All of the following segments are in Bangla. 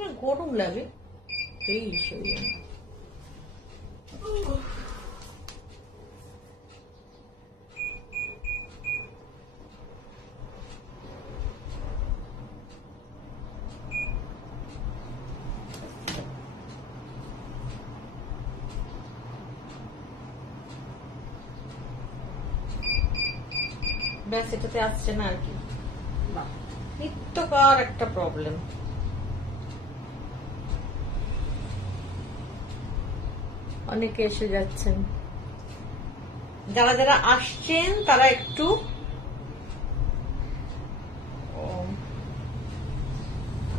সবসময় গরম লাগে এই শরীরে। ব্যাস এটাতে আসছে না আর কি, নিত্যকার একটা প্রবলেম। অনেকে এসে যাচ্ছেন, যারা যারা আসছেন তারা একটু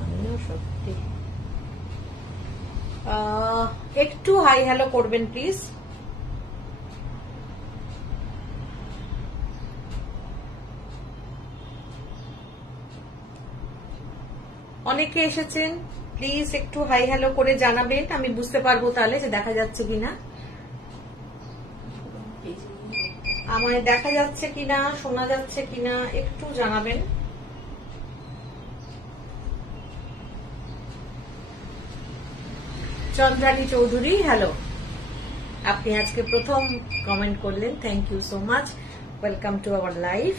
আমিও সত্যি একটু হাই হ্যালো করবেন প্লিজ। অনেকে এসেছেন, প্লিজ একটু হাই হ্যালো করে জানাবেন, আমি বুঝতে পারবো তাহলে যে দেখা যাচ্ছে কিনা, আমায় দেখা যাচ্ছে কিনা, শোনা যাচ্ছে কিনা একটু জানাবেন। চন্দ্রানী চৌধুরী হ্যালো, আপনি আজকে প্রথম কমেন্ট করলেন, thank you so much, welcome to our live.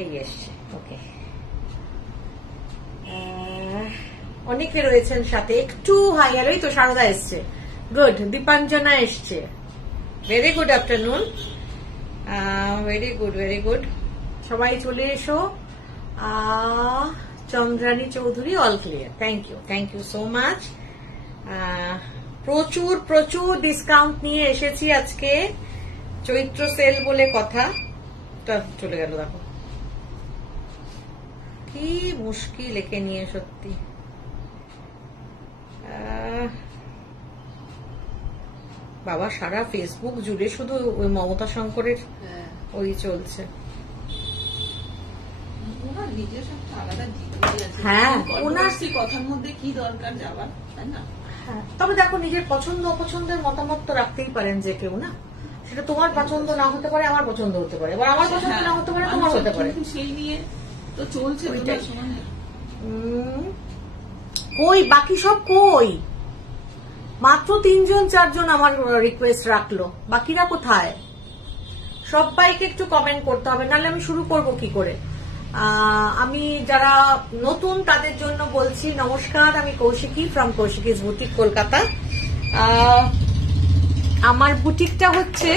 এই এসছে, ওকে, অনেকে রয়েছেন সাথে, একটু হাই হ্যালো। তো সারদা এসছে, গুড। দীপাঞ্জনা এসছে, very good afternoon, very good very good. সবাই চলে এসো। Chandrani Chowdhury all clear, thank you so much. প্রচুর প্রচুর ডিসকাউন্ট নিয়ে এসেছি আজকে, চৈত্র সেল বলে কথা। চলে গেল, দেখো কি মুশকিল একে নিয়ে সত্যি। বাবা সারা ফেসবুক জুড়ে শুধু ওই মমতা শঙ্করের ওই চলছে। হ্যাঁ, ওনার কথার মধ্যে কি দরকার যাবার, তাই না? তবে দেখো, নিজের পছন্দ অপছন্দের মতামত তো রাখতেই পারেন যে কেউ, না সেটা তোমার পছন্দ না হতে পারে, আমার পছন্দ হতে পারে, এবার আমার পছন্দ না হতে পারে, তোমার হতে পারে, সেই নিয়ে তো চলছে। কই বাকি সব কই? মাত্র 3 জন 4 জন আমার রিকোয়েস্ট রাখলো, বাকিরা কোথায়? সবাইকে একটু কমেন্ট করতে হবে, নাহলে আমি শুরু করব কি করে। আমি যারা নতুন তাদের জন্য বলছি নমস্কার, আমি কৌশিকী ফ্রম কৌশিকিজ বুটিক কলকাতা। আমার বুটিকটা হচ্ছে,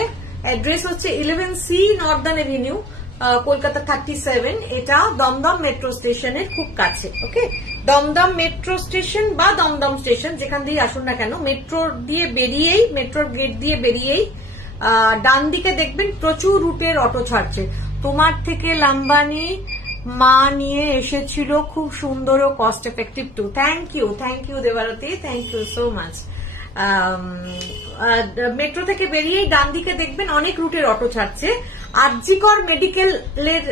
অ্যাড্রেস হচ্ছে 11C নর্দার্ন এভিনিউ, কলকাতা 37। এটা দমদম মেট্রো স্টেশনের খুব কাছে। ওকে, দমদম মেট্রো স্টেশন বা দমদম স্টেশন যেখান দিয়ে আসুন না কেন, মেট্রোর দিয়ে বেরিয়েই, মেট্রোর গেট দিয়ে বেরিয়েই ডান দিকে দেখবেন প্রচুর রুটের অটো ছাড়ছে। তোমার থেকে লাম্বানি মা নিয়ে এসেছিল, খুব সুন্দর ও cost effective too. Thank you Debarati, thank you so much. Metro থেকে বেরিয়েই ডান দিকে দেখবেন অনেক রুটের অটো ছাড়ছে। আরজিকর মেডিকেলের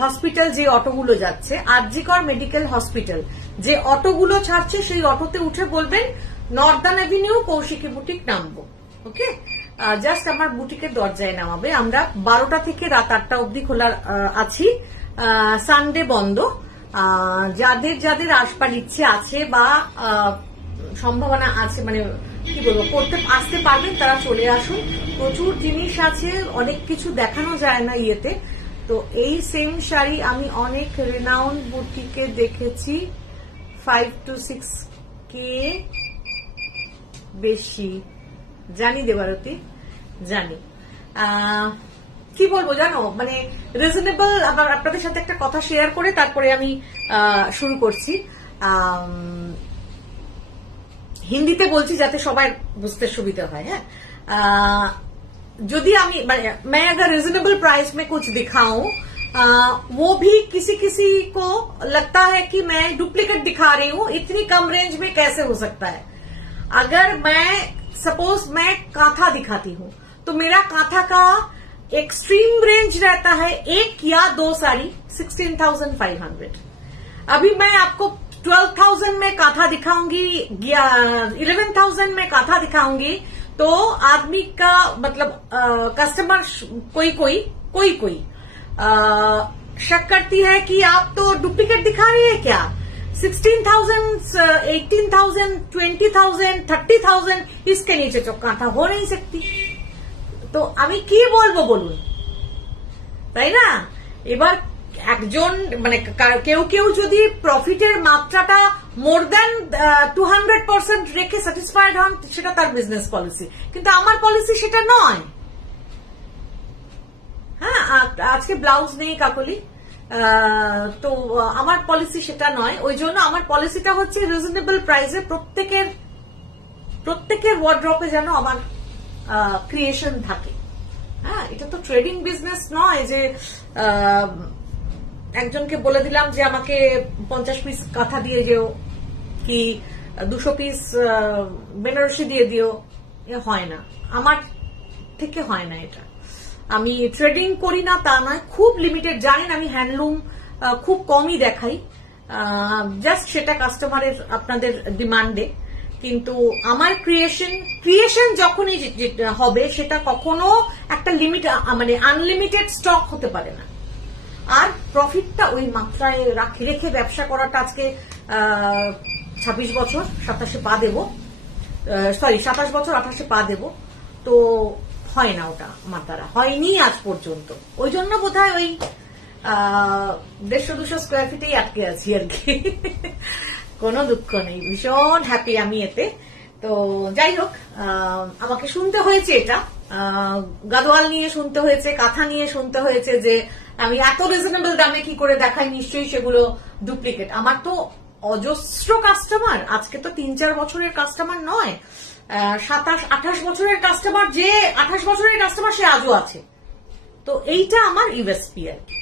হসপিটাল যে অটোগুলো যাচ্ছে, আরজিকর মেডিকেল হসপিটাল যে অটোগুলো ছাড়ছে, সেই অটোতে উঠে বলবেন নর্দার্ন এভিনিউ কৌশিকী বুটিক নামবো। ওকে, জাস্ট আমার বুটিকের দরজায় নামাবে। আমরা 12টা থেকে রাত 8টা অবধি খোলা আছি, সানডে বন্ধ। যাদের যাদের আসবার ইচ্ছে আছে বা সম্ভাবনা আছে, মানে কি বলবো, আসতে পারবেন, তারা চলে আসুন। প্রচুর জিনিস আছে, অনেক কিছু দেখানো যায় না ইয়েতে। তো এই সেম শাড়ি আমি অনেক রেনাউন্ড বুটিকে দেখেছি, 5 to 6K বেশি। জানি দেবারতী, জানি। কি বলবো জানো, মানে রিজনেবল। আপনাদের সাথে একটা কথা শেয়ার করে তারপরে আমি শুরু করছি। হিন্দিতে বলছি যাতে সবাই বুঝতে সুবিধা হয়। হ্যাঁ, যদি আমি मैं अगर रिजनेबल प्राइस में कुछ दिखाऊं, वो भी किसी किसी को लगता है कि मैं डुप्लीकेट दिखा रही हूं, इतनी कम रेंज में कैसे हो सकता है। अगर मैं सपोज मैं कांथा दिखाती हूं, तो मेरा कांथा का एक्सट्रीम रेंज रहता है 1 या 2 साड़ी 16,500। अभी मैं आपको 12,000 में कांथा दिखाऊंगी या 11,000 में कांथा दिखाऊंगी, तो आदमी का मतलब कस्टमर कोई शक करती है कि आप तो डुप्लीकेट दिखा रही है क्या, 16,000, 18,000, 20,000, 30,000 इसके नीचे तो कांटा हो नहीं सकती। তো আমি কি বলবো বলুন, তাই না? এবার একজন মানে কেউ কেউ যদি প্রফিটের মাত্রাটা মোর দ্যান 200% রেখে স্যাটিসফাইড হন, সেটা তার বিজনেস পলিসি, কিন্তু আমার পলিসি সেটা নয়। হ্যাঁ, আজকে ব্লাউজ নেই কাকলি, তো আমার পলিসি সেটা নয়। ওই জন্য আমার পলিসিটা হচ্ছে রিজনেবল প্রাইসে প্রত্যেকের ওয়ার্ড্রপে যেন আমার ক্রিয়েশন থাকে। হ্যাঁ, এটা তো ট্রেডিং বিজনেস নয় যে একজনকে বলে দিলাম যে আমাকে 50 পিস কাঁথা দিয়ে দিও কি 200 পিস বেনারসি দিয়ে দিও, এ হয় না, আমার থেকে হয় না এটা। আমি ট্রেডিং করি না তা নয়, খুব লিমিটেড, জানেন আমি হ্যান্ডলুম খুব কমই দেখাই, জাস্ট সেটা কাস্টমারের আপনাদের ডিমান্ডে। কিন্তু আমার ক্রিয়েশন যখনই হবে সেটা কখনো একটা লিমিট মানে আনলিমিটেড স্টক হতে পারে না। আর প্রফিটটা ওই মাত্রায় রেখে ব্যবসা করাটা আজকে 26 বছর 27 পা দেব, সরি 27 বছর 28 পা দেব, তো হয় না, ওটা আমার দ্বারা হয়নি আজ পর্যন্ত। ওই জন্য বোধহয় ওই 150-200 স্কোয়ার ফিটেই আটকে আছি আর কি। কোনো দুঃখ নেই, ভীষণ হ্যাপি আমি এতে। তো যাই হোক, আমাকে শুনতে হয়েছে এটা, গাদোয়াল নিয়ে শুনতে হয়েছে, কাঁথা নিয়ে শুনতে হয়েছে যে আমি এত রিজনেবল দামে কি করে দেখাই, নিশ্চয়ই সেগুলো ডুপ্লিকেট। আমার তো অজস্র কাস্টমার, আজকে তো 3-4 বছরের কাস্টমার নয়, 27-28 বছরের কাস্টমার, যে 28 বছরের কাস্টমার সে আজও আছে। তো এইটা আমার ইউএসপি আর কি।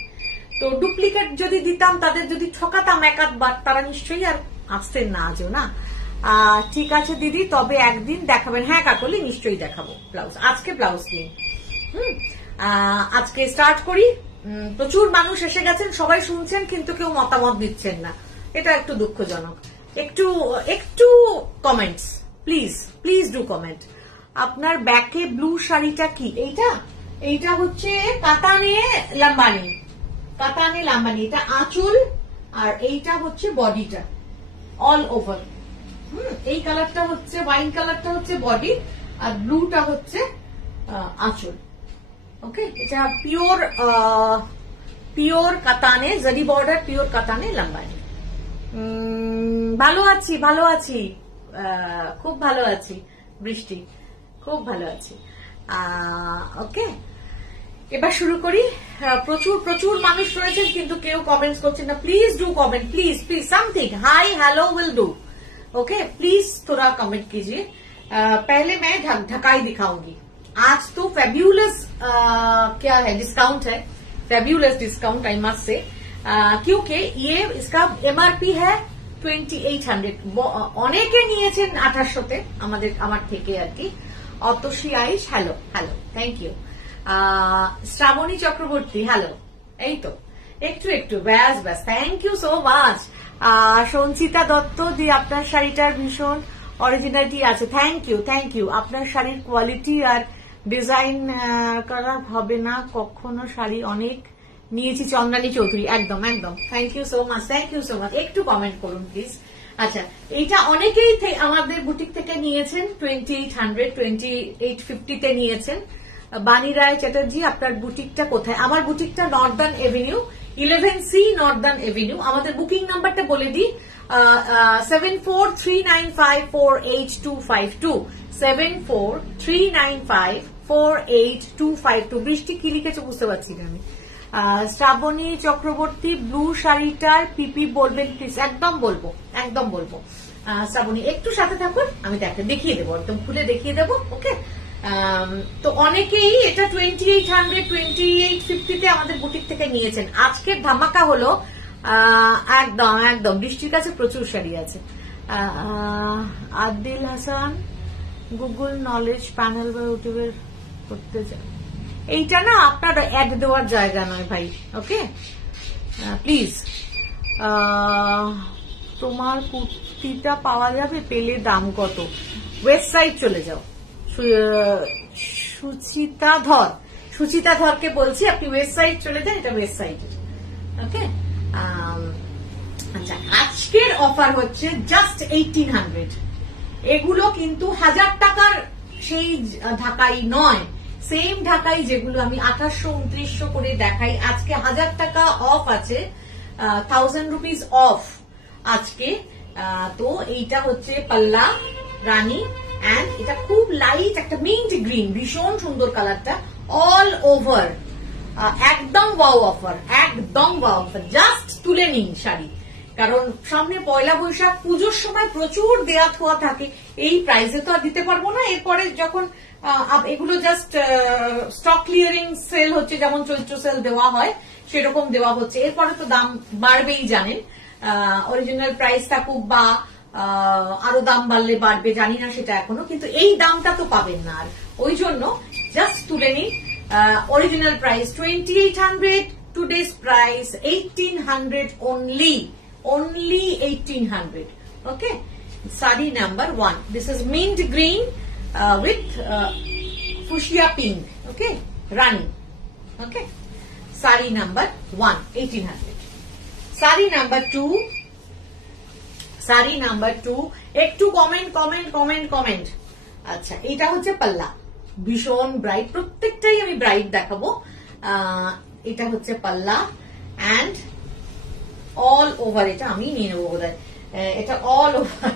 তো ডুপ্লিকেট যদি দিতাম, তাদের যদি ঠকাতাম এক আধবার, তারা নিশ্চয়ই আর আসতেন না আজও না। ঠিক আছে দিদি, তবে একদিন দেখাবেন? হ্যাঁ কাকলি, নিশ্চয়ই দেখাবো ব্লাউজ। আজকে ব্লাউজ দিন, আজকে স্টার্ট করি। প্রচুর মানুষ এসে গেছেন, সবাই শুনছেন, কিন্তু কেউ মতামত দিচ্ছেন না, এটা একটু দুঃখজনক। একটু কমেন্টস প্লিজ ডু কমেন্ট। আপনার ব্যাকে ব্লু শাড়িটা কি? এইটা হচ্ছে কাতানে লাম্বানি, এটা আঁচল, আর এইটা হচ্ছে বডিটা অল ওভার। এই কালারটা হচ্ছে ওয়াইন কালারটা হচ্ছে বডি, আর ব্লুটা হচ্ছে আঁচল। ওকে, এটা পিওর কাতানে জারি বর্ডার, পিওর কাতানে লাম্বানি। ভালো আছি, খুব ভালো আছি বৃষ্টি, খুব ভালো আছি। ওকে, এবার শুরু করি। প্রচুর মানুষ রয়েছেন, কিন্তু কেউ কমেন্টস করছেন না। Please do comment, please something, hi hello will do. Okay, please थोड़ा कमेंट कीजिए। पहले मैं ढकाई दिखाऊंगी। आज तो फेब्यूलस क्या है, डिस्काउंट है, फेब्यूलस डिस्काउंट आई मस्ट से, क्योंकि ये इसका एमआरपी है 2800। অনেকে নিয়েছেন 2800-তে আমার থেকে আর কি। Atasi Aich, hello, thank you. Shrabani Chakraborty, hello, এই তো একটু ব্যাস, thank you so much. Sanchita Datta দি, আপনার শাড়িটার ভীষণ অরিজিনালিটি আছে, থ্যাংক ইউ। আপনার শাড়ির কোয়ালিটি আর ডিজাইন খারাপ হবে না কখনো, শাড়ি অনেক নিয়েছি। চন্দ্রানী চৌধুরী, একদম থ্যাংক ইউ সো মাচ, একটু কমেন্ট করুন প্লিজ। আচ্ছা, এইটা অনেকেই আমাদের বুটিক থেকে নিয়েছেন, 2800, 2850-তে নিয়েছেন। বাণী রায় চ্যাটার্জি, আপনার বুটিকটা কোথায়? আমার বুটিকটা Northern Avenue, 11C Northern Avenue. আমাদের বুকিং নাম্বারটা বলে দিই, 7439548252, 7439548252। বৃষ্টি কি লিখেছে বুঝতে পারছি না আমি। শ্রাবণী চক্রবর্তী, ব্লু শাড়িটার পিপি বলবেন প্লিজ? একদম বলবো। শ্রাবণী, একটু সাথে থাকুন, আমি দেখিয়ে দেবো, একদম খুলে দেখিয়ে দেবো। ওকে, তো অনেকেই এটা 2800, 2850-তে আমাদের বুটিক থেকে নিয়েছেন। আজকের ধামাকা হলো একদম বৃষ্টির কাছে প্রচুর শাড়ি আছে। Adil Hasan, Google knowledge panel বা ইউটিউবের করতে চান? এইটা না আপনার অ্যাড দেওয়ার জায়গা নয় ভাই, ওকে প্লিজ। তোমার কুর্তিটা পাওয়া যাবে? পেলে দাম কত? ওয়েবসাইট চলে যাও, সুচিতা ধরকে বলছি, আপনি ওয়েবসাইট চলে যান, এটা ওয়েবসাইট। ওকে, আচ্ছা, আজকের অফার হচ্ছে জাস্ট 1800। এগুলো কিন্তু 1000 টাকার সেই ঢাকাই নয়, সেম ঢাকাই যেগুলো আমি 2800-2900 করে দেখাই, আজকে 1000 টাকা অফ আছে, 1000 রুপিস অফ আজকে। তো এইটা হচ্ছে পাল্লা রানী, এন্ড এটা খুব লাইট একটা মিন্ট গ্রিন, ভীষণ সুন্দর কালারটা, অল ওভার একদম ওয়াও অফার, একদম ওয়াও অফার। জাস্ট তুলে নিন শাড়ি, কারণ সামনে পয়লা বৈশাখ, পুজোর সময় প্রচুর দেয়া থোয়া থাকে, এই প্রাইসে তো আর দিতে পারবো না। এরপরে যখন এগুলো জাস্ট স্টক ক্লিয়ারিং সেল হচ্ছে, যেমন চৈত্র সেল দেওয়া হয় সেরকম দেওয়া হচ্ছে, এরপরে তো দাম বাড়বেই জানেন, অরিজিনাল প্রাইস থাকুক বা আরো দাম বাড়লে বাড়বে জানি না সেটা এখনো, কিন্তু এই দামটা তো পাবেন না। আর ওই জন্য জাস্ট তুলে নিন। Original price 2800, today's price 1800 only 1800. Okay, sari number 1, this is mint green with fuchsia pink. Okay, rani. Okay, sari number 1 1800. Sari number 2, sari number 2, একটু কমেন্ট। আচ্ছা, এটা হচ্ছে পাল্লা, ভীষণ ব্রাইট, প্রত্যেকটাই আমি ব্রাইট দেখাবো। এটা হচ্ছে পাল্লা এন্ড অল ওভার, এটা আমি নিয়ে নেবো বোধহয়, এটা অল ওভার,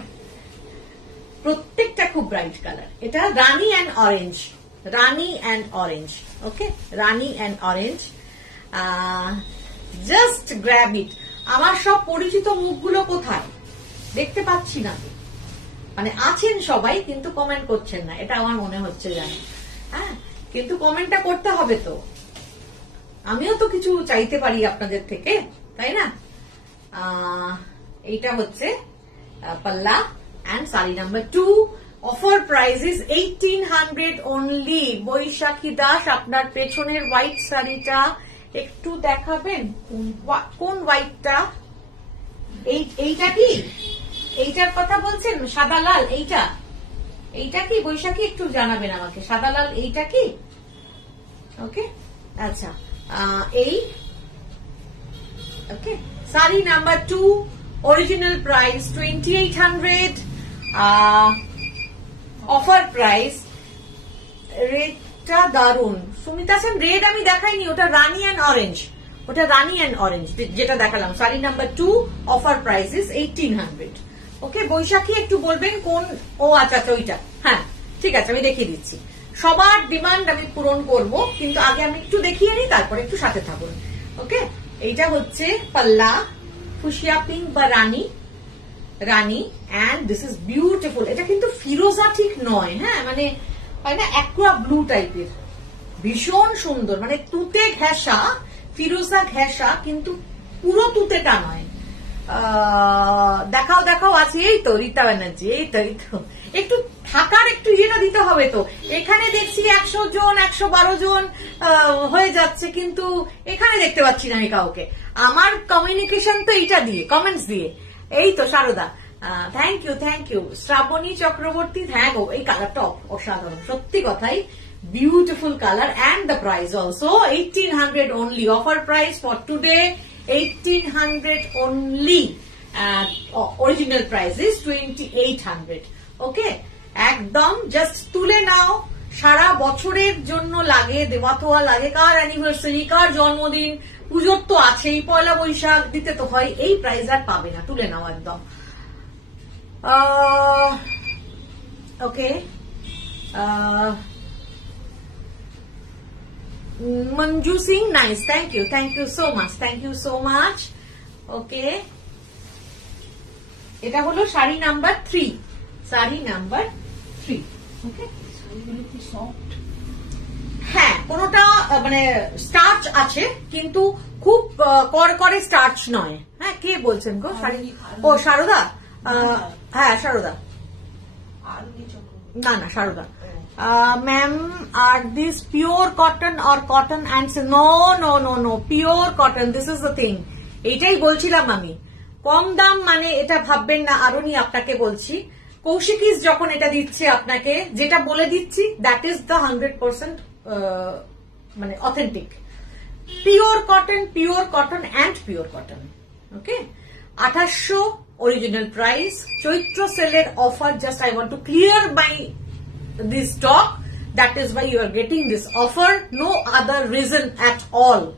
প্রত্যেকটা খুব ব্রাইট কালার। এটা rani and orange, rani and orange. Okay, rani and orange, just grab it. আমার সব পরিচিত মুখগুলো কোথায় দেখতে পাচ্ছি না, মানে আছেন সবাই কিন্তু কমেন্ট করছেন না, এটা আমার মনে হচ্ছে জানি। হ্যাঁ, কিন্তু কমেন্টটা করতে হবে তো, আমিও তো কিছু চাইতে পারি আপনাদের থেকে, তাই না? এইটা হচ্ছে palla and sari number 2, offer price is 1800 only. Baishakhi Das, আপনার পেছনের হোয়াইট শাড়িটা একটু দেখাবেন, কোন হোয়াইটটা? এইটা কি, এইটার কথা বলছেন? সাদা লাল এইটা কি বৈশাখী? একটু জানাবেন আমাকে, সাদা লাল এইটা কি? ওকে, আচ্ছা, এই okay, sari number 2, original price 2800, offer price. রেডটা দারুন, সুমিতা সেন, রেড আমি দেখাইনি, ওটা রানি অ্যান্ড অরেঞ্জ, ওটা রানি অ্যান্ড অরেঞ্জ যেটা দেখালাম। Sari number 2, offer price is 1800। ওকে, বৈশাখী একটু বলবেন কোন? ও আচ্ছা, ওইটা, হ্যাঁ ঠিক আছে, আমি দেখিয়ে দিচ্ছি। সবার ডিমান্ড আমি পূরণ করব, কিন্তু আগে আমি একটু দেখিয়ে নিই, তারপরে একটু সাথে থাকুন। ওকে, এইটা হচ্ছে পাল্লা, ফুশিয়া পিঙ্ক বা রানি এন্ড দিস ইজ বিউটিফুল। এটা কিন্তু ফিরোজা ঠিক নয়, হ্যাঁ, মানে হয় না অ্যাকুয়া ব্লু টাইপের, ভীষণ সুন্দর, মানে তুতে ঘেঁষা, ফিরোজা ঘেঁষা, কিন্তু পুরো তুতেটা নয়। দেখাও আছে, এই তো রীতা ব্যানার্জি, এই তো একটু থাকার একটু ইয়েটা দিতে হবে তো। এখানে দেখছি 100 জন 112 জন হয়ে যাচ্ছে, কিন্তু এখানে দেখতে পাচ্ছি না আমি কাউকে। আমার কমিউনিকেশন তো এইটা দিয়ে, কমেন্টস দিয়ে। এই তো সারদা, থ্যাংক ইউ। শ্রাবণী চক্রবর্তী, হ্যাঁ গো, এই কালারটা অসাধারণ, সত্যি কথাই beautiful colour. And the price also 1800 only, offer price for today 1800 only, original price is 2800। Okay, একদম জাস্ট তুলে নাও, সারা বছরের জন্য লাগে, দেওয়াথোয়া লাগে, কার অ্যানিভার্সারি, কার জন্মদিন, পুজোর তো আছেই, পয়লা বৈশাখ দিতে তো হয়, এই প্রাইস আর পাবে না, তুলে নাও একদম। Okay, Manju Singh, nice, thank you so much. Okay, এটা হলো sari number 3, sari number 3। Okay, হ্যাঁ, কোনটা মানে স্টার্চ আছে, কিন্তু খুব করে স্টার্চ নয়। হ্যাঁ, কে বলছেন গো? শাড়ি, ও সারদা, হ্যাঁ সারদা, না Sarada. Ma'am, are this pure cotton or cotton and? No, pure cotton, this is the thing. এইটাই বলছিলাম আমি, কম দাম মানে এটা ভাববেন না। আরো নি আপনাকে বলছি, কৌশিকিস যখন এটা দিচ্ছে আপনাকে, যেটা বলে দিচ্ছি, দ্যাট ইজ দ্য 100% মানে authentic pure cotton and pure cotton. Okay, 2800 original price. Chaitra seller offer. Just I want to clear my this stock. That is why you are getting this offer. No other reason at all.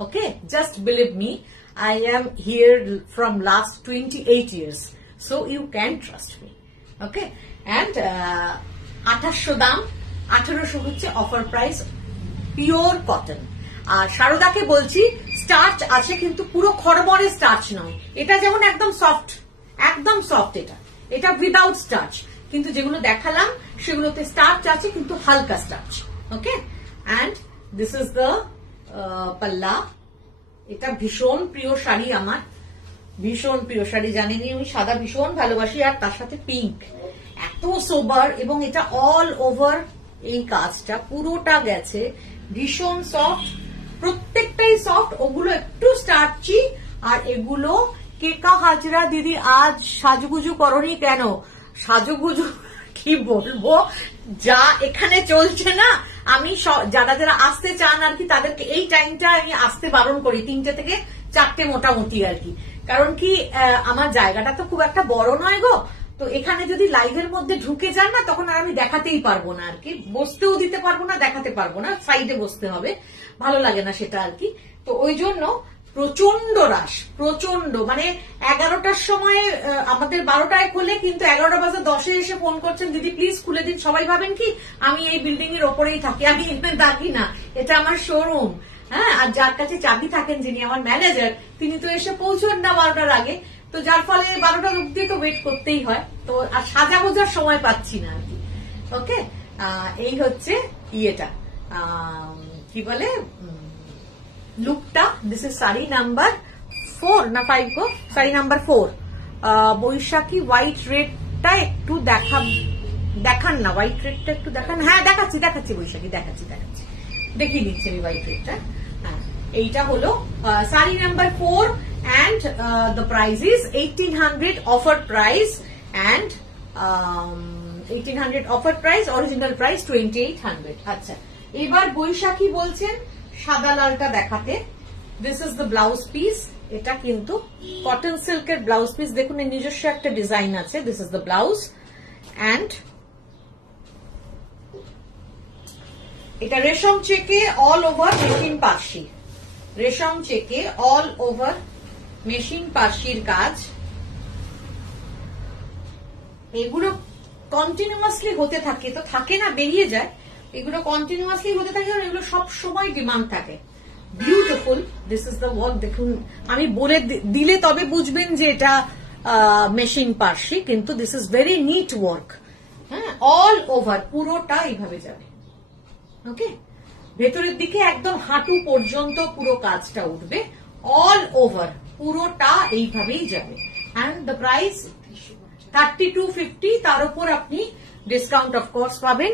Okay, just believe me. I am here from last 28 years, so you can trust me. Okay, and 2800 দাম, 1800 হচ্ছে অফার প্রাইস, পিওর কটন। আর শারদাকে বলছি স্টার্চ আছে কিন্তু পুরো খড়বড়ে স্টার্চ নয়, এটা যেমন একদম সফট, একদম সফট, এটা উইদাউট স্টার্চ, কিন্তু যেগুলো দেখালাম সেগুলোতে স্টার্চ আছে কিন্তু হালকা starch. Okay, and this is the pallu. এটা ভীষণ প্রিয় শাড়ি আমার, ভীষণ প্রিয় শাড়ি, জানেনি আমি সাদা ভীষণ ভালোবাসি, আর তার সাথে পিঙ্ক, এত সোবার, এবং এটা অল ওভার এই কাজটা পুরোটা গেছে, ভীষণ সফট, প্রত্যেকটাই সফট, ওগুলো একটু স্টার্চি, আর এগুলো কেকা হাজরা দিদি আজ সাজুগুজু করনি কেন? সাজুগুজু কি বলবো, যা এখানে চলছে না, আমি যারা যারা আসতে চান আর কি তাদেরকে এই টাইমটা আমি আসতে বারণ করি, 3টে থেকে 4টে মোটামুটি আর কি, কারণ কি আমার জায়গাটা তো খুব একটা বড় নয় গো, তো এখানে যদি লাইভের মধ্যে ঢুকে যান না তখন আর আমি দেখাতেই পারবো না আর কি, বসতেও দিতে পারবো না, দেখাতে পারবো না, সাইডে বসতে হবে, ভালো লাগে না সেটা আর কি। তো ওই জন্য প্রচন্ড রাশ, প্রচন্ড, মানে 11টার সময় আমাদের 12টায় খোলে, কিন্তু 11টা বাজে 10-এ এসে ফোন করছেন দিদি প্লিজ খুলে দিন। সবাই ভাবেন কি আমি এই বিল্ডিং এর ওপরেই থাকি, আমি এখানে থাকি না, এটা আমার শোরুম। হ্যাঁ, আর যার কাছে চাবি থাকেন যিনি আমার ম্যানেজার, তিনি তো এসে পৌঁছন না 12টার আগে, তো যার ফলে 12টার অব্দি তো ওয়েট করতেই হয়, তো আর সাজা গোজার সময় পাচ্ছি না আর কি। ওকে, এই হচ্ছে ইয়েটা কি বলে লুকটা। দিস ইজ শাড়ি নাম্বার 4 না 5 গো, শাড়ি নাম্বার 4। বৈশাখী হোয়াইট রেডটা একটু দেখান না, হোয়াইট রেডটা একটু দেখান। হ্যাঁ দেখাচ্ছি বৈশাখী, দেখাচ্ছি দেখিয়ে দিচ্ছি আমি হোয়াইট রেডটা। হ্যাঁ, এইটা হলো sari number 4 and the price is 1800 offer price, and 1800 offer price, original price 2800। আচ্ছা, এবার বৈশাখী বলছেন সাদা লালটা দেখাতে। This is the blouse piece, এটা কিন্তু কটন সিল্কের ব্লাউজ পিস, দেখুন এর নিজস্ব একটা ডিজাইন আছে। This is the blouse, and এটা রেশম চেকে অল ওভার মেশিন পার্সি, রেশম চেকে অল ওভার মেশিন পার্সির কাজ। এগুলো কন্টিনিউয়াসলি হতে থাকে, তো থাকে না বেরিয়ে যায়, এগুলো কন্টিনিউয়াসলি হতে থাকে, কারণ এগুলো সব সময় ডিমান্ড থাকে। Beautiful, this is the work. দেখুন আমি বলে দিলে তবে বুঝবেন যে এটা মেশিন পার্সি, কিন্তু this is very neat work. হ্যাঁ, অল ওভার পুরোটা এইভাবে যাবে। ওকে, ভেতরের দিকে একদম হাঁটু পর্যন্ত পুরো কাজটা উঠবে, অল ওভার পুরোটা এইভাবেই যাবে। এন্ড দ্য প্রাইস 3250, তার উপর আপনি ডিসকাউন্ট অফকোর্স পাবেন,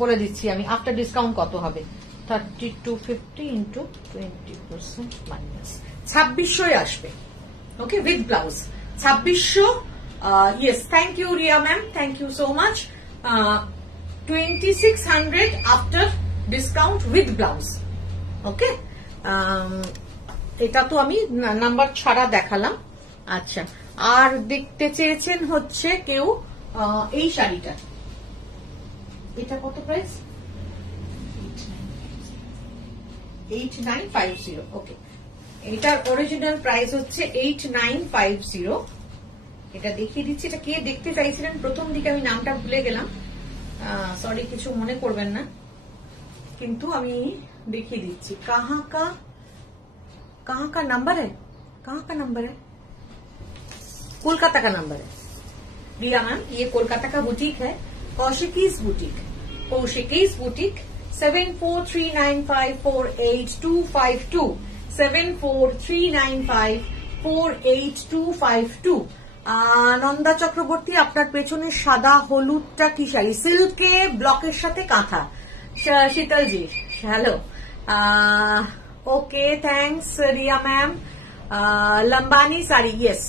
বলে দিচ্ছি আমি আফটার ডিসকাউন্ট কত হবে। 3250 ইন্টু 20% মাইনাস 2600 আসবে। Okay, with blouse 2600। Yes, thank you Riya ma'am, thank you so much. 2600 after discount with blouse. Okay, এটা তো আমি নাম্বার ছাড়া দেখালাম। আচ্ছা, আর দেখতে চেয়েছেন হচ্ছে কেউ এই শাড়িটা, এটা কত প্রাইস? 8950। ওকে, এটার অরিজিনাল প্রাইস হচ্ছে 8950। এটা দেখিয়ে দিচ্ছি, এটা কে দেখতে চাইছিলেন প্রথম দিকে, আমি নামটা ভুলে গেলাম, সরি কিছু মনে করবেন না, কিন্তু আমি দেখিয়ে দিচ্ছি। कहाँ का नंबर है, कहाँ का नंबर है? कोलकाता का नंबर है रिया मैम, ये कोलकाता का बुटीक है, कौशिकीज बुटीक, कौशिकीज बुटीक 7439548252, 7439548252। নন্দা চক্রবর্তী, আপনার পেছনে সাদা হলুদটা কি শাড়ি? সিল্কে ব্লকের সাথে কাঁথা। Sheetalji hello, okay thanks Riya ma'am. Lambani sari, yes.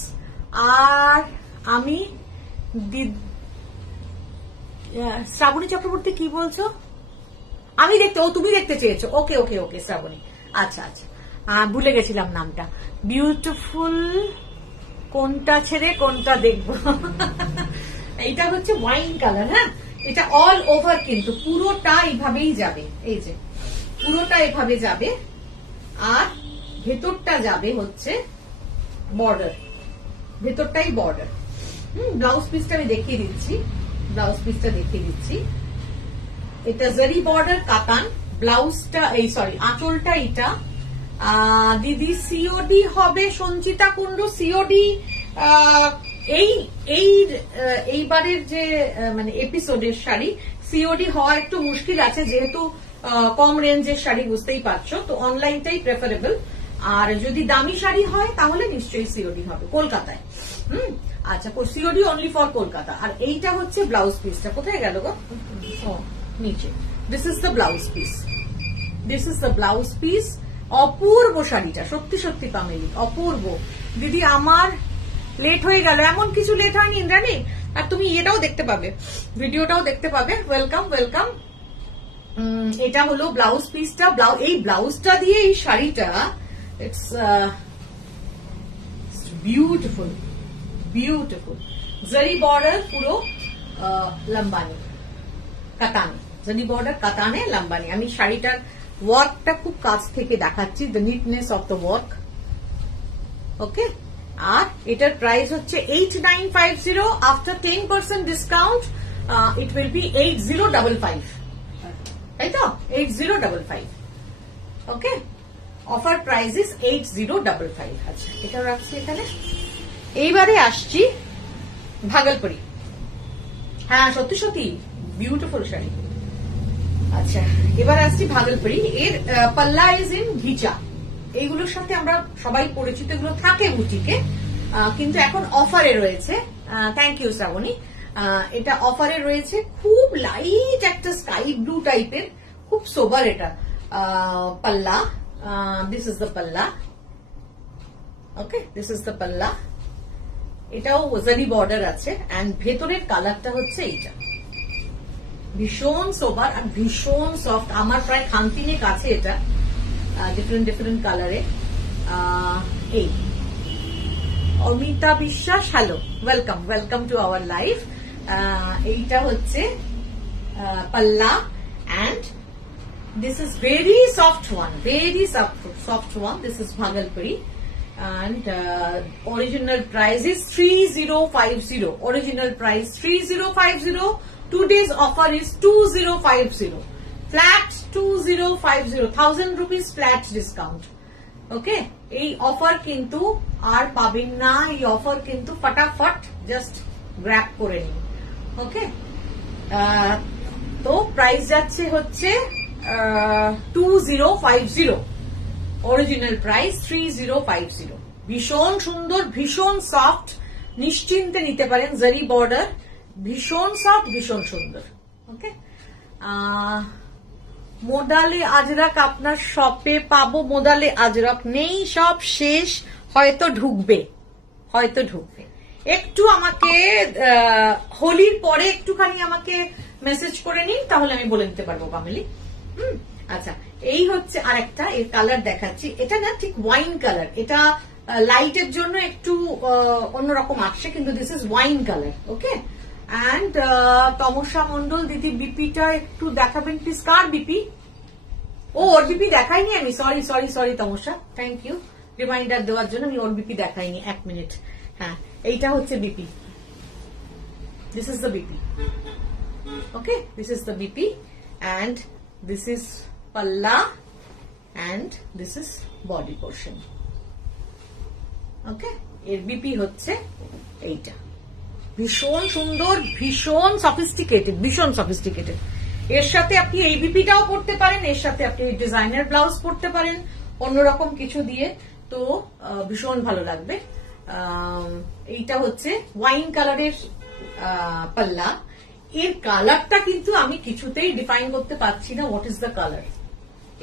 আর আমি শ্রাবণী চক্রবর্তী কি বলছো? আমি দেখতে, ও তুমি দেখতে চেয়েছো, ওকে ওকে ওকে শ্রাবণী, আচ্ছা আচ্ছা। ভুলে গেছিলাম নামটা। বিউটিফুল, কোনটা ছেড়ে কোনটা দেখবো। এইটা হচ্ছে ওয়াইন কালার। হ্যাঁ, এটা অল ওভার কিন্তু পুরোটা এইভাবেই যাবে, এই যে পুরোটা এভাবে যাবে, আর ভেতরটা যাবে হচ্ছে বর্ডার, ভেতরটাই বর্ডার। ব্লাউজ পিসটা আমি দেখিয়ে দিচ্ছি, ব্লাউজ পিসটা দেখিয়ে দিচ্ছি। এটা জারি বর্ডার কাতান, ব্লাউজটা এই সরি আঁচলটা এটা। দিদি সিওডি হবে সঞ্চিতা কুন্ডু, সিওডি এইবারের যে মানে এপিসোডের শাড়ি সিওডি হওয়া একটু মুশকিল আছে, যেহেতু কম রেঞ্জের শাড়ি, বুঝতেই পারছো, তো অনলাইনটাই প্রেফারেবল। আর যদি দামি শাড়ি হয় তাহলে নিশ্চয়ই সিওডি হবে কলকাতায়। আচ্ছা, সিওডি অনলি ফর কলকাতা। আর এইটা হচ্ছে ব্লাউজ পিসটা, কোথায় গেল গো? নিচে। This is the blouse piece, this is the blouse piece. অপূর্ব শাড়িটা, সত্যি সত্যি পামেলি অপূর্ব। দিদি আমার লেট হয়ে গেল, এমন কিছু লেট হয়নি ইন্দ্রাণী। আর তুমি এটাও দেখতে পাবে, ভিডিওটাও দেখতে পাবে। Welcome welcome. এটা হলো ব্লাউজ পিসটা। এই ব্লাউজটা দিয়ে এই শাড়িটা, ইটস বিউটিফুল বিউটিফুল। জারি বর্ডার পুরো লম্বানি কাতানে, জারি বর্ডার কাতানে লম্বানি। আমি শাড়িটার ওয়ার্কটা খুব কাছ থেকে দেখাচ্ছি, দ্য নিটনেস অফ দ্য ওয়ার্ক। ওকে, আর এটার প্রাইস হচ্ছে 8950। After 10% discount it will be 8055, তাই তো? 8055। ওকে, অফার প্রাইস ইজ 8055। আচ্ছা, এটা রাখছি এখানে। এইবারে আসছি ভাগলপুরি। হ্যাঁ, সত্যি সত্যি বিউটিফুল শাড়ি। আচ্ছা, এবার আসছি ভাগলপুরি। এর পাল্লা ইজ ইন ঘিচা। এইগুলোর সাথে আমরা সবাই পরিচিত, এগুলো থাকে বুটিকে, কিন্তু এখন অফারে রয়েছে। Thank you Shrabani. এটা অফারে রয়েছে, খুব লাইট একটা স্কাই ব্লু টাইপের, খুব সোবার এটা পাল্লা। দিস ইজ দ্য পাল্লা। ওকে, দিস ইজ দ্য পাল্লা। এটাও জারি বর্ডার আছে, এন্ড ভেতরের কালারটা হচ্ছে এইটা, ভীষণ সোবার আর ভীষণ সফট। আমার প্রায় খানতিনের কাছে এটা, ডিফারেন্ট ডিফারেন্ট কালারে। এই অমিতা বিশ্বাস, hello, welcome welcome to our live. এইটা হচ্ছে পাল্লা, and this is very soft one, very soft one. This is Bhagalpuri, and original price is 3050. Original price 3050. Today's offer is 2050. Flat 2050, 1000 rupees flat discount. Okay, এই অফার কিন্তু আর পাবেন না, এই অফার কিন্তু ফটাফট জাস্ট গ্র্যাব করে নিন। ওকে, তো প্রাইস যাচ্ছে হচ্ছে 2050, অরিজিনাল প্রাইস 3050। ভীষণ সুন্দর, ভীষণ সফট, নিশ্চিন্তে নিতে পারেন। জারি বর্ডার, ভীষণ সফট, ভীষণ সুন্দর। ওকে, মোদালে আজরাক আপনার শপে পাবো? মোদালে আজরাক নেই, সব শেষ। হয়তো ঢুকবে, হয়তো ঢুকবে। একটু আমাকে হোলির পরে একটুখানি আমাকে মেসেজ করে নিন, তাহলে আমি বলে দিতে পারবো পামেলি। আচ্ছা, এই হচ্ছে আরেকটা, এর কালার দেখাচ্ছি। এটা না ঠিক ওয়াইন কালার, এটা লাইটের জন্য একটু অন্যরকম আসছে, কিন্তু this is wine colour. Okay, and Tamasa Mondal দিদি বিপিটা একটু দেখাবেন প্লিজ। কার বিপি? ও, ওর বিপি দেখাইনি আমি, sorry sorry sorry Tamasa, thank you reminder দেওয়ার জন্য। আমি ওর বিপি দেখাইনি, 1 মিনিট। হ্যাঁ, এইটা হচ্ছে BP, this is the BP. Okay, this is the BP, and this is palla, and this is body portion. Okay, এর বিপি হচ্ছে এইটা। ভীষণ সুন্দর, ভীষণ সফিস্টিকেটেড, ভীষণ সফিস্টিকেটেড। এর সাথে আপনি এই বিপিটাও পড়তে পারেন, এর সাথে আপনি ডিজাইনার ব্লাউজ পড়তে পারেন অন্যরকম কিছু দিয়ে, তো ভীষণ ভালো লাগবে। এইটা হচ্ছে ওয়াইন কালারের পাল্লা। এর কালারটা কিন্তু আমি কিছুতেই ডিফাইন করতে পারছি না, হোয়াট ইজ দ্য কালার।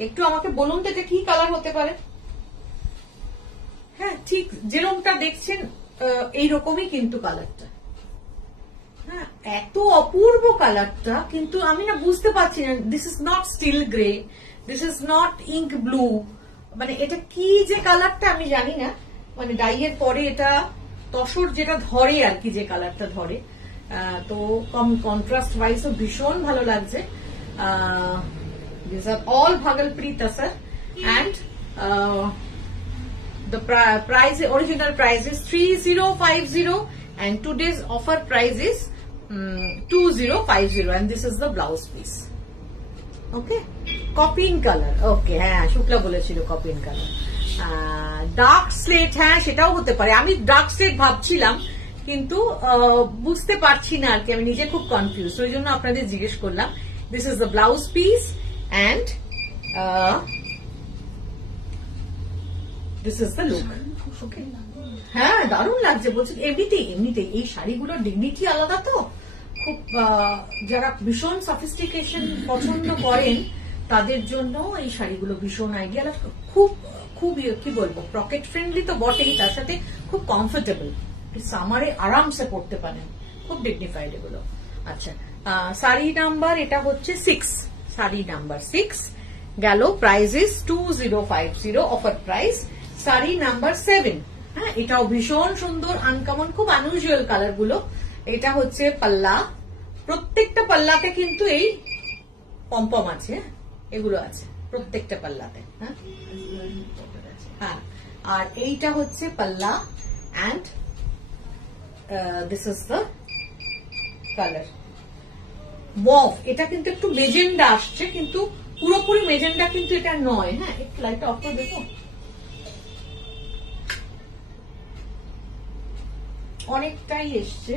একটু আমাকে বলুন তো এটা কি কালার হতে পারে। হ্যাঁ, ঠিক যেরকমটা দেখছেন এইরকমই কিন্তু কালারটা। হ্যাঁ, এত অপূর্ব কালারটা, কিন্তু আমি না বুঝতে পারছি না। This is not still grey, this is not ink blue, মানে এটা কি যে কালারটা আমি জানি না, মানে ডাইয়ের পরে এটা তসর যেটা ধরে আর কি, যে কালারটা ধরে, তো কন্ট্রাস্ট ওয়াইজও ভীষণ ভালো লাগছে। This are all Bhagalpuri tussar and the price, original price is 3050 and today's offer price is 2050 and this is the blouse piece. Okay, copen colour. Okay, হ্যাঁ শুক্লা বলেছিল কপিন কালার। ডার্ক স্লেট, হ্যাঁ সেটাও হতে পারে। আমি ডার্ক স্লেট ভাবছিলাম কিন্তু বুঝতে পারছি না আর কি, আমি নিজে খুব কনফিউজ, ওই জন্য আপনাদের জিজ্ঞেস করলাম। This is the blouse piece and this is the look. হ্যাঁ দারুণ লাগছে বলছি। এমনিতেই এই শাড়িগুলোর ডিগনিটি আলাদা, তো খুব যারা ভীষণ সফিস্টিকেশন পছন্দ করেন তাদের জন্য এই শাড়িগুলো ভীষণ আইডিয়াল। খুব খুব কি বলবো, পকেট ফ্রেন্ডলি তো বটেই, তার সাথে খুব কমফোর্টেবল, সামারে আরামসে পড়তে পারেন, খুব ডিগনিফাইড এগুলো। আচ্ছা, শাড়ি নাম্বার এটা হচ্ছে 6, শাড়ি নাম্বার 6 গেল। Price is 2050, offer price. Sari number 7, হ্যাঁ এটাও ভীষণ সুন্দর, আনকমন, খুব আনইউজুয়াল কালার গুলো। এটা হচ্ছে পাল্লা, প্রত্যেকটা পাল্লাতে কিন্তু এই পম্পম আছে, এগুলো আছে প্রত্যেকটা পাল্লাতে। হ্যাঁ, আর এইটা হচ্ছে পাল্লা and this is the colour mauve. এটা কিন্তু একটু মেজেন্ডা আসছে, কিন্তু পুরোপুরি মেজেন্ডা কিন্তু এটা নয়। হ্যাঁ, একটু লাইটটা অফ করে দেখো, অনেকটাই এসছে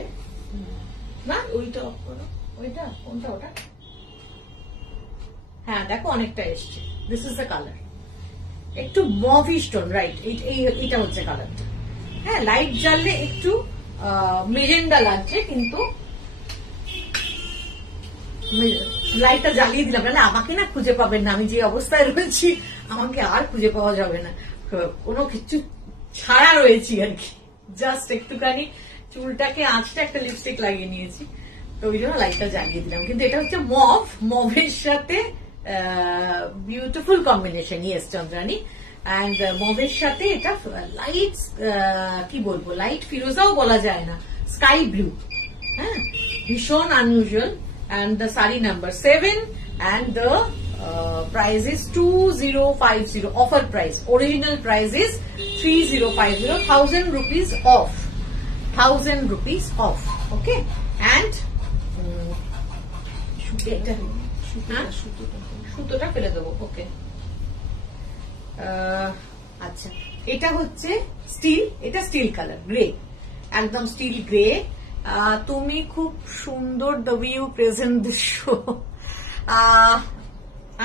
না? ওইটা অফ করো, ওইটা কোনটা, ওটা, হ্যাঁ দেখো অনেকটা এসছে। দিস ইজ দ্য কালার, একটু মভিশ টোন, রাইট? এইটা হচ্ছে কালারটা। হ্যাঁ, লাইট জ্বাললে একটু মেজেন্ডা লাগছে, কিন্তু লাইটটা জ্বালিয়ে দিলাম, নাহলে আমাকে না খুঁজে পাবেন না, আমি যে অবস্থায় রয়েছি আমাকে আর খুঁজে পাওয়া যাবে না, কোনো কিছু ছাড়া রয়েছি আর কি। জাস্ট একটুখানি চুলটাকে আঁচটা একটা লিপস্টিক লাগিয়ে নিয়েছি, তো ওই জন্য লাইটটা জ্বালিয়ে দিলাম। কিন্তু এটা হচ্ছে মভের সাথে beautiful combination. Yes Chandrani, and মভের সাথে এটা লাইট, কি বলবো, লাইট ফিরোজাও বলা যায় না, স্কাই ব্লু। হ্যাঁ, ভীষণ unusual. And the sari number 7 and the price is 2050, offer price. Original price is 3050, 1000 rupees off, 1000 rupees off. Okay, and সুতোটা ফেলে দেবো। ওকে, আচ্ছা, এটা হচ্ছে স্টিল, এটা স্টিল কালার, গ্রে, একদম স্টিল গ্রে। তুমি খুব সুন্দর, দ্য ভিউ প্রেজেন্ট দৃশ্য।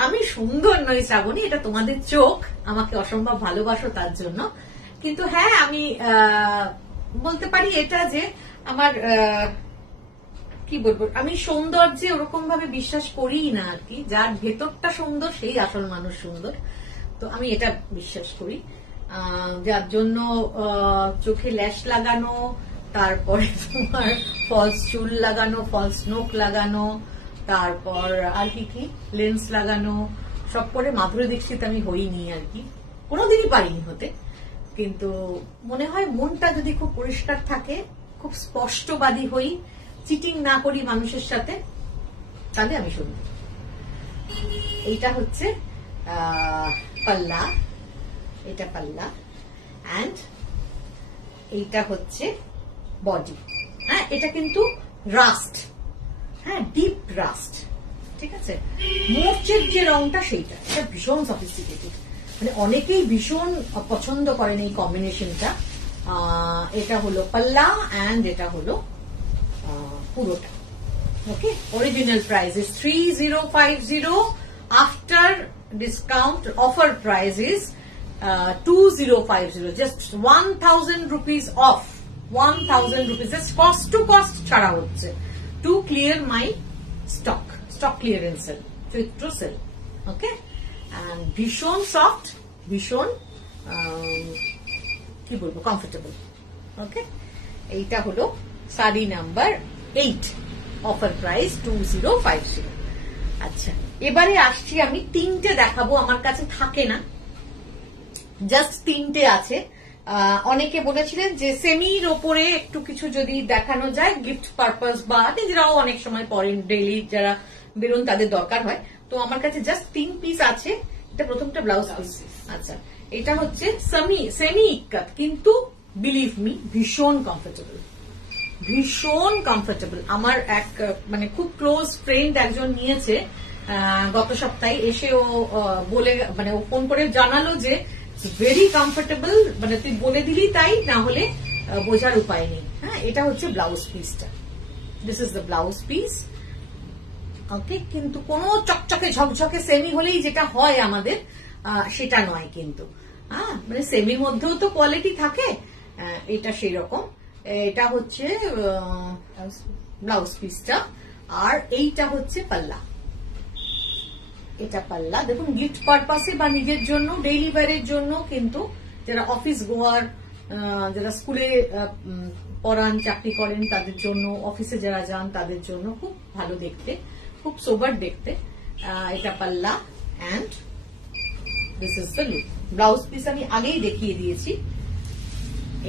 আমি সুন্দর নই শ্রাবণী, এটা তোমাদের চোখ, আমাকে অসম্ভব ভালোবাসো তার জন্য। কিন্তু হ্যাঁ, আমি বলতে পারি এটা যে আমার কি বলবো, আমি সৌন্দর্যে ওরকম ভাবে বিশ্বাস করি না আর কি। যার ভেতরটা সুন্দর সেই আসল মানুষ সুন্দর, তো আমি এটা বিশ্বাস করি। যার জন্য চোখে ল্যাশ লাগানো, তারপরে তোমার ফলস চুল লাগানো, ফলস নোক লাগানো, তারপর আর কি লেন্স লাগানো, সব করে মাধুরী দীক্ষিত আমি হইনি আর কি, কোনোদিনই পারিনি হতে। কিন্তু মনে হয় মনটা যদি খুব পরিষ্কার থাকে, খুব স্পষ্টবাদী হই, চিটিং না করি মানুষের সাথে, তাহলে আমি সুন্দর। এইটা হচ্ছে পাল্লা, এটা পাল্লা, অ্যান্ড এইটা হচ্ছে বডি। হ্যাঁ, এটা কিন্তু রাস্ট, হ্যাঁ ডিপ রাস্ট, ঠিক আছে। মোর্চের যে রংটা সেইটা, এটা ভীষণ সফিস্টিকেটেড, মানে অনেকেই ভীষণ পছন্দ করেন এই কম্বিনেশনটা। এটা হলো পাল্লা অ্যান্ড এটা হলো পুরোটা। Okay, original price is 3050, after discount offer price is 2050, just 1000 rupees off, 1000 rupees, just cost to cost ছাড়া হচ্ছে, to clear my stock clearance sale, to sell. Okay, and ভীষণ সফট, ভীষণ কি বলবো, কমফোর্টেবল। ওকে, এইটা হলো শাড়ি নাম্বার 8, অফার প্রাইস 2050। আচ্ছা, এবারে আসছি আমি তিনটে দেখাবো, আমার কাছে থাকে না, জাস্ট 3টে আছে। অনেকে বলেছিলেন যে সেমির ওপরে একটু কিছু যদি দেখানো যায় গিফট পারপাস বা নিজেরাও অনেক সময় পরেন, ডেইলি যারা বেরোন তাদের দরকার হয়, তো আমার কাছে জাস্ট 3 পিস আছে। এটা প্রথমটা ব্লাউজ পিস। আচ্ছা, এটা হচ্ছে সেমি ইক্কাত, কিন্তু বিলিভ মি ভীষণ কমফোর্টেবল, ভীষণ কমফোর্টেবল। আমার এক মানে খুব ক্লোজ ফ্রেন্ড একজন নিয়েছে গত সপ্তাহে, এসে ও বলে মানে ও ফোন করে জানালো যে ভেরি কমফোর্টেবল, মানে তুই বলে দিলি তাই, না হলে বোঝার উপায় নেই। হ্যাঁ, এটা হচ্ছে ব্লাউজ পিসটা, this is the blouse piece. Okay, কিন্তু কোনো চকচকে ঝকঝকে সেমি হলেই যেটা হয় আমাদের সেটা নয় কিন্তু। হ্যাঁ, মানে সেমির মধ্যেও তো কোয়ালিটি থাকে, এটা সেই রকম। এটা হচ্ছে ব্লাউজ পিসটা, আর এইটা হচ্ছে পাল্লা। এটা পাল্লা, দেখুন গিফট পারপাসে বা নিজের জন্য ডেইলি ওয়্যারের জন্য, কিন্তু যারা অফিস গোয়ার, যারা স্কুলে পড়ান, চাকরি করেন তাদের জন্য, অফিসে যারা যান তাদের জন্য খুব ভালো দেখতে, খুব সোবার দেখতে। এটা পাল্লা and this is the look. Blouse piece আমি আগেই দেখিয়ে দিয়েছি।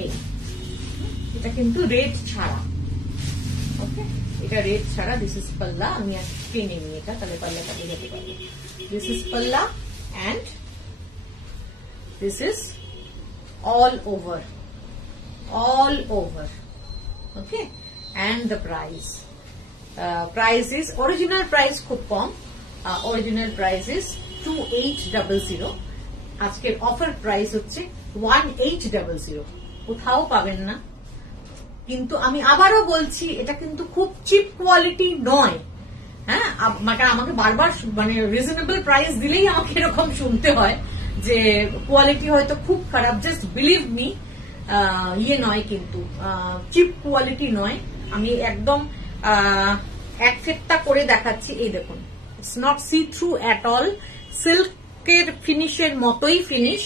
এই এটা কিন্তু রেড ছাড়া, ওকে, এটা রেড ছাড়া। দিস ইজ পাল্লা। আমি টেনে নিই এটা, তাহলে পাল্লাটা বোঝাতে পারবো। This is palla and this is all over, okay, and the price is original price খুব কম, original price is 2800, আজকের অফার প্রাইস হচ্ছে 1800, কোথাও পাবেন না। কিন্তু আমি আবারও বলছি, এটা কিন্তু খুব চিপ কোয়ালিটি নয়। হ্যাঁ, আমাকে বারবার মানে রিজনেবল প্রাইস দিলেই আমাকে এরকম শুনতে হয় যে কোয়ালিটি হয়তো খুব খারাপ। জাস্ট বিলিভ মি, ইয়ে নয় কিন্তু, চিপ কোয়ালিটি নয়। আমি একদম এক ফেটটা করে দেখাচ্ছি। এই দেখুন, it's not see through at all, সিল্কের ফিনিশের মতোই ফিনিশ,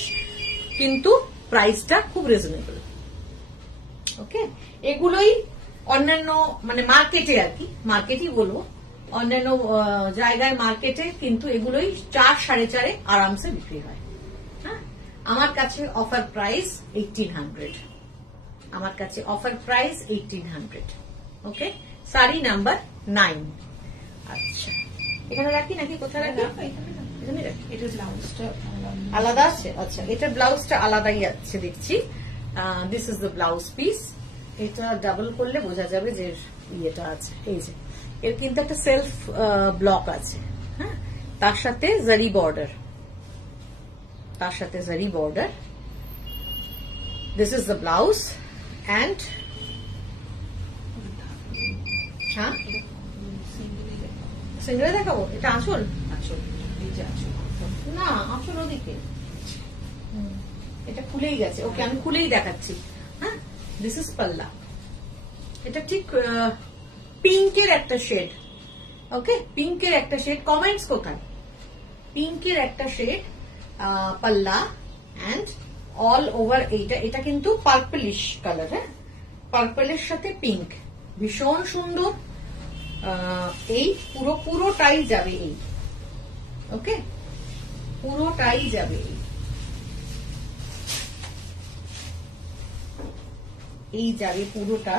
কিন্তু প্রাইসটা খুব রিজনেবল। ওকে, এগুলোই অন্যান্য মানে মার্কেটে আর কি, মার্কেটই বলবো, অন্যান্য জায়গায় মার্কেটে কিন্তু এগুলোই 4-4.5 আরামসে বিক্রি হয়। হ্যাঁ, আমার কাছে অফার প্রাইস 1800, আমার কাছে অফার প্রাইস 1800। ওকে, শাড়ি নাম্বার 9। আচ্ছা, এখানে রাখি নাকি কোথায় রাখি? এখানে রাখি। এটা ব্লাউজটা আলাদা আছে। আচ্ছা, এটা ব্লাউজটা আলাদাই আছে দেখছি। This is the blouse piece. এটা ডাবল করলে বোঝা যাবে যে ইয়েটা আছে। এই যে এর কিন্তু একটা সেলফ ব্লক আছে। হ্যাঁ, তার সাথে জারি বর্ডার, তার সাথে জারি border. This is the blouse and হ্যাঁ, সিঙ্গেলে দেখাবো। এটা আঁচল, আঁচল না, আঁচল ওদিকে, এটা খুলেই গেছে। ওকে, আমি খুলেই দেখাচ্ছি। হ্যাঁ, দিস ইজ পাল্লা। এটা ঠিক পিঙ্কের একটা শেড। ওকে, পিঙ্কের একটা শেড। কমেন্টস কোথায়? পিঙ্কের একটা শেড, পাল্লা অ্যান্ড অল ওভার। এটা কিন্তু পার্পলিশ কালার। হ্যাঁ, পার্পলের সাথে পিঙ্ক, ভীষণ সুন্দর। এই পুরোটাই যাবে এই। ওকে, পুরোটাই যাবে এই যাবে পুরোটা,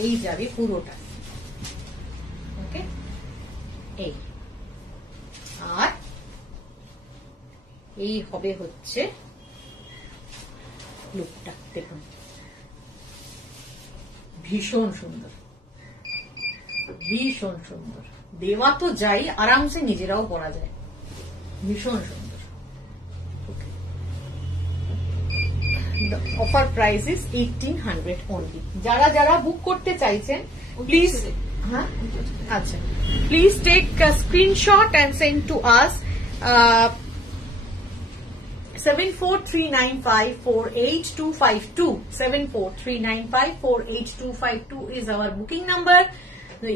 এই যাবে পুরোটা। ওকে, এই আর এই হবে হচ্ছে লুকটা। দেখুন, ভীষণ সুন্দর, ভীষণ সুন্দর। দেওয়া তো যাই, আরামসে নিজেরাও পরা যায়, ভীষণ সুন্দর। Offer price is 1800 only. যারা যারা বুক করতে চাইছেন প্লিজ, হ্যাঁ আচ্ছা, please take screenshot and send to us. 7439548252 7439548252 is our booking number.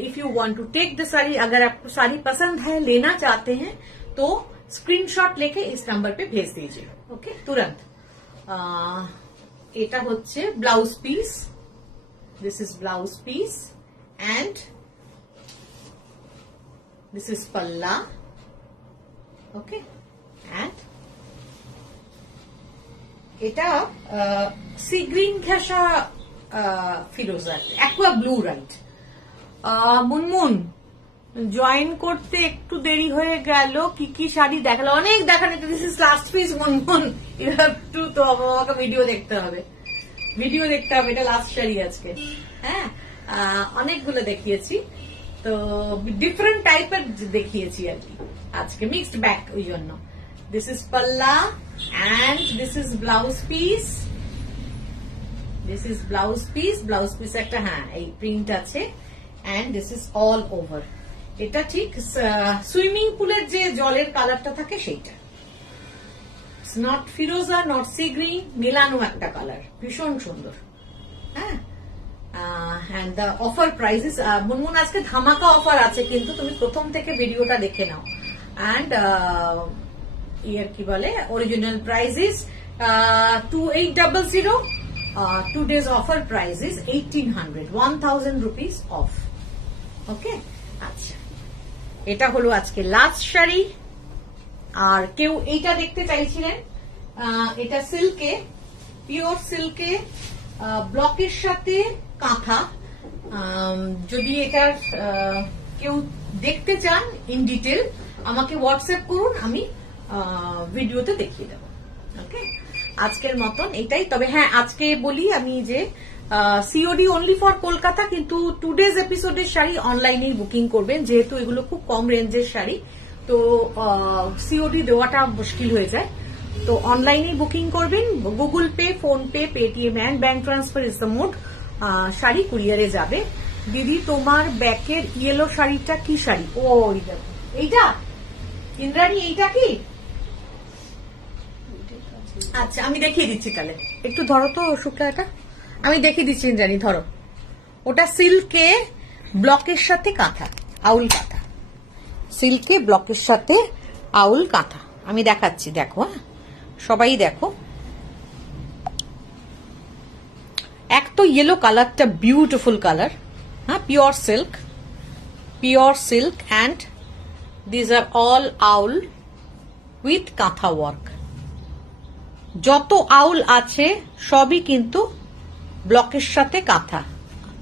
If you want to take the sari, अगर आपको साड़ी पसंद है, लेना चाहते हैं, तो स्क्रीनशॉट लेके इस नंबर पे भेज दीजिए। ओके, तुरंत। এটা হচ্ছে blouse piece. This is blouse piece and this is palla. Okay, and এটা সি গ্রিন ঘেঁষা ফিরোজা, aqua blue right. Munmun join করতে একটু দেরি হয়ে গেল, কি কি শাড়ি দেখালো, অনেক দেখানো। This is last piece Munmun, you have to, তো আমাকে ভিডিও দেখতে হবে, এটা লাস্ট শাড়ি আজকে। হ্যাঁ, অনেকগুলো দেখিয়েছি, তো ডিফারেন্ট টাইপের দেখিয়েছি আর কি আজকে, মিক্সড ব্যাগ, ওই জন্য। This is palla and this is blouse piece, blouse piece একটা, হ্যাঁ এই প্রিন্ট আছে, and this is all over. এটা ঠিক সুইমিং পুলের যে জলের কালারটা থাকে সেইটা, not Firoza, not sea green, মেলানো একটা কালার, ভীষণ সুন্দর। হ্যাঁ, and the offer prices, Munmun আজকে ধামাকা অফার আছে, কিন্তু তুমি প্রথম থেকে ভিডিওটা দেখে নাও। and ইয়ার কি বলে, original price is 2800, 2 days offer price is 1800, 1000 rupees off. ওকে, আচ্ছা, এটা হলো আজকে লাস্ট শাড়ি। আর কেউ এইটা দেখতে চাইছিলেন, এটা সিল্কে, পিওর সিল্কে, ব্লকের সাথে কাঁথা। যদি এটার কেউ দেখতে চান ইন ডিটেল, আমাকে হোয়াটসঅ্যাপ করুন, আমি ভিডিওতে দেখিয়ে দেব। ওকে, আজকের মতন এটাই। তবে হ্যাঁ, আজকে বলি আমি যে সিওডি অনলি ফর কলকাতা, কিন্তু 2 days এপিসোডের শাড়ি অনলাইনেই বুকিং করবেন, যেহেতু এগুলো খুব কম রেঞ্জের শাড়ি, তো সিওডি দেওয়াটা মুশকিল হয়ে যায়। তো অনলাইনেই বুকিং করবেন, Google pay, phone pay, Paytm and bank transfer is the mode. Sari কুরিয়ারে যাবে। দিদি, তোমার ব্যাকের ইয়েলো শাড়িটা কি শাড়ি? ও, এইটা ইন্দ্রাণী, এইটা কি? আচ্ছা, আমি দেখিয়ে দিচ্ছি তাহলে, একটু ধরো তো শুক্লাটা, আমি দেখিয়ে দিচ্ছি ইন্দ্রাণী, ধরো। ওটা সিল্কে ব্লকের সাথে কাঁথা, আউল কাঁথা, সিল্কে ব্লকের সাথে আউল কাঁথা। আমি দেখাচ্ছি, দেখো, হ্যাঁ সবাই দেখো। এক তো ইয়েলো কালারটা বিউটিফুল কালার, হ্যাঁ, pure silk and this are all owl with kantha work. যত আউল আছে সবই কিন্তু ব্লকের সাথে কাঁথা,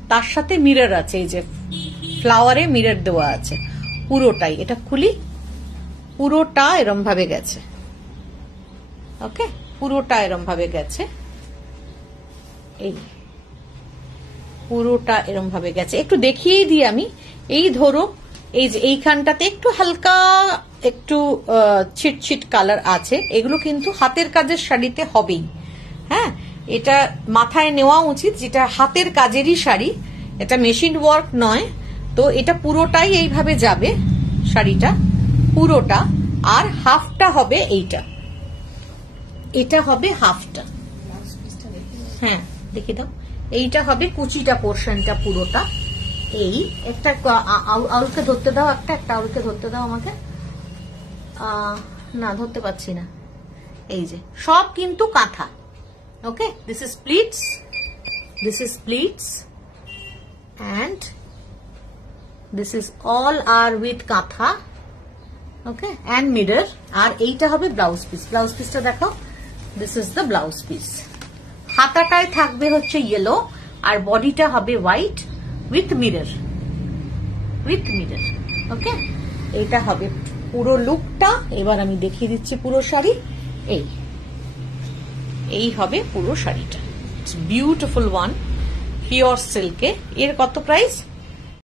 তার সাথে মিরর আছে, এই যে ফ্লাওয়ারে মিরর দেওয়া আছে পুরোটাই। এটা খুলি, পুরোটা এরম ভাবে গেছে। ওকে, পুরোটা এরম ভাবে গেছে, এই পুরোটা এরম ভাবে গেছে। একটু দেখিয়েই দিই আমি, এই ধরো, এই যে এইখানটাতে একটু হালকা একটু ছিটছিট কালার আছে, এগুলো কিন্তু হাতের কাজের শাড়িতে হবেই। হ্যাঁ, এটা মাথায় নেওয়া উচিত, যেটা হাতের কাজেরই শাড়ি, এটা মেশিন ওয়ার্ক নয়। তো এটা পুরোটাই এইভাবে যাবে শাড়িটা, পুরোটা। আর হাফটা হবে এইটা, এটা হবে হাফটা। হ্যাঁ, দেখে দাও, এইটা হবে কুচিটা পোর্শনটা পুরোটা। এই একটা আউলকে ধরতে দাও, একটা আউলকে ধরতে দাও আমাকে। না, ধরতে পারছি না। এই যে সব কিন্তু কাঁথা। Okay, this is pleats, and this is all are with কাঁথা। ওকে, and mirror। আর এইটা হবে ব্লাউজ পিসটা দেখো, this is the blouse piece. হাতাটায় থাকবে হচ্ছে ইয়েলো, আর বডিটা হবে হোয়াইট উইথ মিরর। ওকে, এইটা হবে পুরো লুকটা। এবার আমি দেখিয়ে দিচ্ছি পুরো শাড়ি। এই হবে পুরো শাড়িটা, ইটস বিউটিফুল ওয়ান, পিওর সিল্কে। এর কত প্রাইস?